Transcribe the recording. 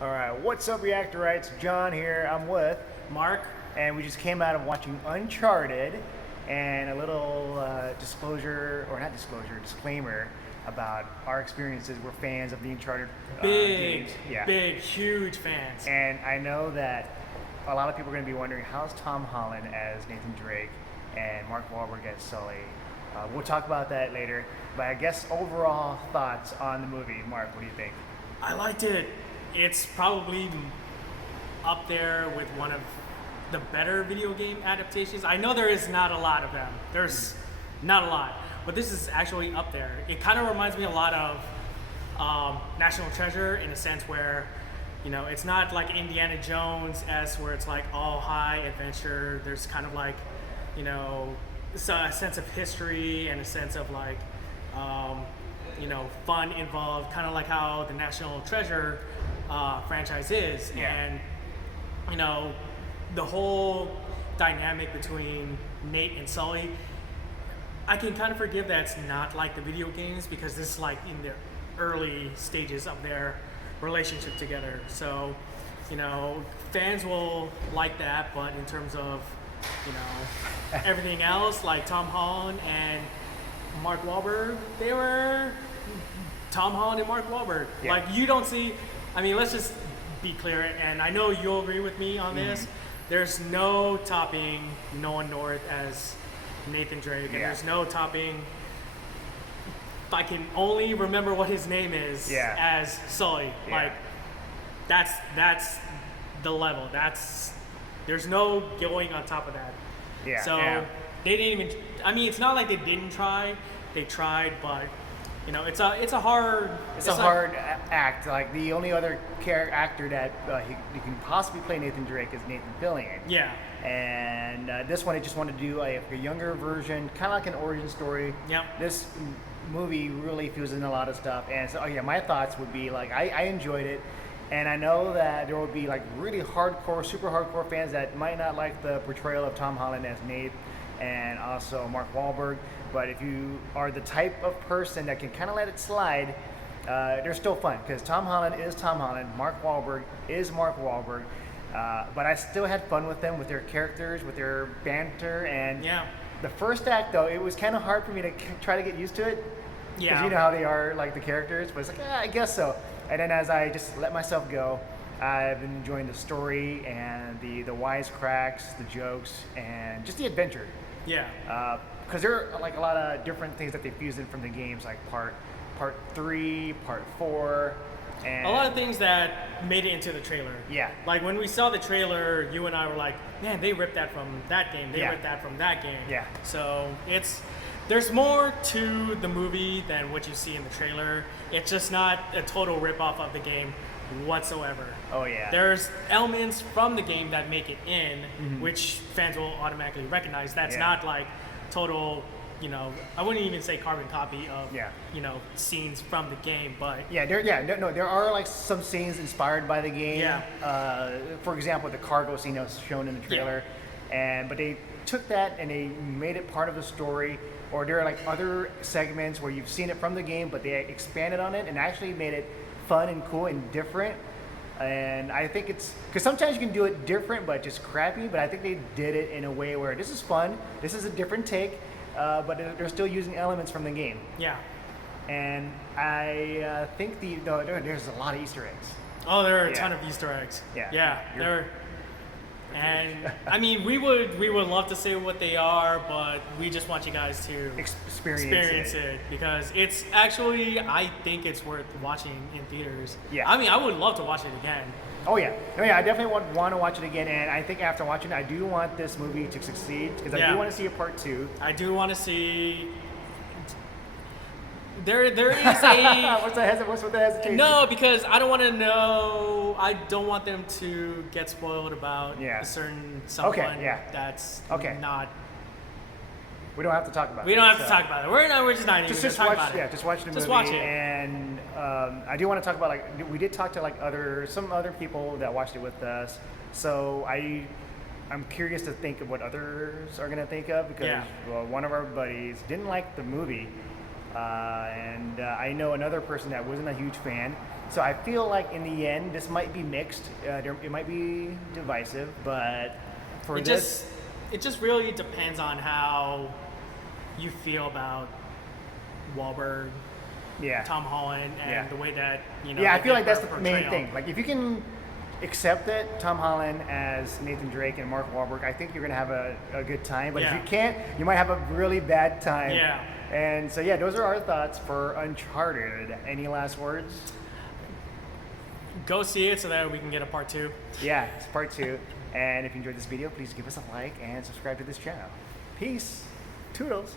All right, what's up, Reactorites? John here. I'm with Mark. and we just came out of watching Uncharted, and a little disclaimer about our experiences. We're fans of the Uncharted Big, games. Yeah. big, huge fans. And I know that a lot of people are going to be wondering, how's Tom Holland as Nathan Drake and Mark Wahlberg as Sully? We'll talk about that later. But I guess overall thoughts on the movie. Mark, what do you think? I liked it. It's probably up there with one of the better video game adaptations. I know there is not a lot of them. There's not a lot, but this is actually up there. It kind of reminds me a lot of National Treasure in a sense where, you know, it's not like Indiana Jones as where it's like all high adventure. There's kind of like, you know, a sense of history and a sense of like, you know, fun involved, kind of like how the National Treasure franchise is. Yeah. And, you know, the whole dynamic between Nate and Sully, I can kind of forgive that it's not like the video games because this is like in the early stages of their relationship together. So, you know, fans will like that, but in terms of, you know, everything else, like Tom Holland and Mark Wahlberg, they were Tom Holland and Mark Wahlberg. Yeah. Like, you don't see, I mean, let's just be clear, and I know you'll agree with me on this. There's no topping Nolan North as Nathan Drake, and Yeah. there's no topping, if I can only remember what his name is, Yeah. as Sully. Yeah. Like, that's the level. There's no going on top of that. Yeah. So yeah. they didn't even. I mean, it's not like they didn't try. They tried, but you know, it's a hard. It's a hard act. Like the only other actor that he can possibly play Nathan Drake is Nathan Fillion. Yeah. And this one, I just wanted to do a younger version, kind of like an origin story. Yep. This movie really feels in a lot of stuff, and so yeah, my thoughts would be like I enjoyed it, and I know that there will be like really hardcore, super hardcore fans that might not like the portrayal of Tom Holland as Nate, and also Mark Wahlberg. But if you are the type of person that can kind of let it slide, they're still fun because Tom Holland is Tom Holland, Mark Wahlberg is Mark Wahlberg. But I still had fun with them, with their characters, with their banter, and Yeah. the first act though, it was kind of hard for me to try to get used to it. Yeah. Because you know how they are, like the characters, but it's like, I guess so. And then as I just let myself go, I've been enjoying the story and the wisecracks, the jokes, and just the adventure. Yeah. Because there are like a lot of different things that they fused in from the games, like part 3, part 4, and A lot of things that made it into the trailer. Yeah. Like when we saw the trailer, you and I were like, man, they ripped that from that game. They Yeah. ripped that from that game. Yeah. So there's more to the movie than what you see in the trailer. It's just not a total rip-off of the game whatsoever. Oh yeah. There's elements from the game that make it in, which fans will automatically recognize. That's Yeah. not like total, you know, I wouldn't even say carbon copy of, Yeah. you know, scenes from the game, but there are like some scenes inspired by the game. Yeah. For example, the cargo scene that was shown in the trailer, but they took that and they made it part of the story. Or there are like other segments where you've seen it from the game, but they expanded on it and actually made it fun and cool and different. And I think it's because sometimes you can do it different but just crappy, but I think they did it in a way where this is fun, this is a different take, but they're still using elements from the game. yeah. And I think there's a lot of Easter eggs. Oh, there are a Yeah. ton of Easter eggs. Yeah. Yeah, You're- there. And I mean, we would love to say what they are, but we just want you guys to Experience it because it's actually, I think it's worth watching in theaters. Yeah. I mean, I would love to watch it again. Oh yeah, I definitely want to watch it again, and I think after watching it, I do want this movie to succeed because I Yeah. do want to see a part 2. I do want to see. There is a. What's with the hesitation? No, because I don't want to know. I don't want them to get spoiled about Yeah. a certain someone yeah. that's Okay. not. We don't have to talk about it. We don't have to so- talk about it. We're just not even Just gonna talk watch, about it. just watch the Just movie. watch it. And I do want to talk about we did talk to like some other people that watched it with us. So I'm curious to think of what others are gonna think of because Yeah. well, one of our buddies didn't like the movie, and I know another person that wasn't a huge fan. So I feel like in the end, this might be mixed. It might be divisive, but for It just really depends on how you feel about Wahlberg, yeah, Tom Holland, and Yeah. the way that yeah, I they feel like did that's the their main portrayal. thing. Like if you can accept that Tom Holland as Nathan Drake and Mark Wahlberg, I think you're gonna have a good time. But if Yeah. you can't, you might have a really bad time. Yeah. And so yeah, those are our thoughts for Uncharted. Any last words? Go see it so that we can get a part 2. Yeah, it's part 2. And if you enjoyed this video, please give us a like and subscribe to this channel. Peace. Toodles.